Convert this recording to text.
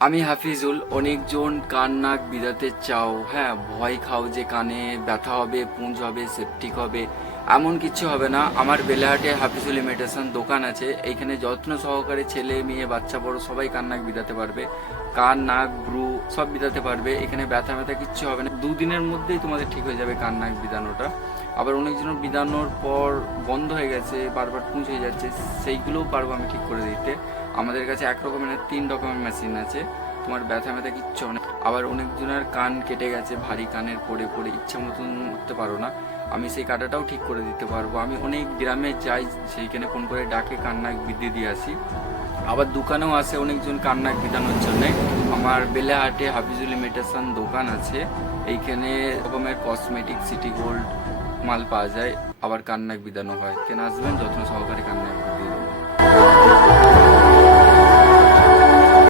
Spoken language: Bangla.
আমি হাফিজুল, অনেকজন কান নাক বিদাতে চাও। হ্যাঁ ভয় খাও যে কানে ব্যথা হবে, পুঞ্জ হবে সেপটিক হবে। এমন কিছু হবে না। আমার বেলাহাটে হাফিজুল ইমিটেশন দোকান আছে। এইখানে যত্ন সহকারে ছেলে, মেয়ে, বাচ্চা, বড় সবাই কান নাক বিদাতে পারবে। কান, নাক ব্রু সব বিদাতে পারবে। এখানে ব্যথা ব্যথা কিচ্ছু হবে না। দুদিনের মধ্যেই তোমাদের ঠিক হয়ে যাবে কান নাক বিদানোটা আবার অনেকজনের বিদানোর পর বন্ধ হয়ে গেছে, বারবার পুঁজ হয়ে যাচ্ছে। সেইগুলোও পারব আমি ঠিক করে দিতে। আমাদের কাছে এক রকমের, তিন রকমের মেশিন আছে। তোমার ব্যথা ব্যথা কিচ্ছু হবে না। আবার অনেকজনের কান কেটে গেছে, ভারী কানের পড়ে পড়ে। ইচ্ছা মতন উঠতে পারো না। আমি সেই কাটাটাও ঠিক করে দিতে পারব। আমি অনেক গ্রামে যাই, সেইখানে ফোন করে ডাকে কান্নাক বিদ্যে দিয়ে আসি। আবার দোকানেও আসে অনেকজন কান্নাক বিধানোর জন্য। আমার বেলেহাটে হাফিজুল ইমিটেশন দোকান আছে। এইখানে রকমের কসমেটিক সিটি গোল্ড মাল পাওয়া যায়। আবার কান্নাক বিধানো হয়। কেন আসবেন? যত্ন সহকারে কান্নাক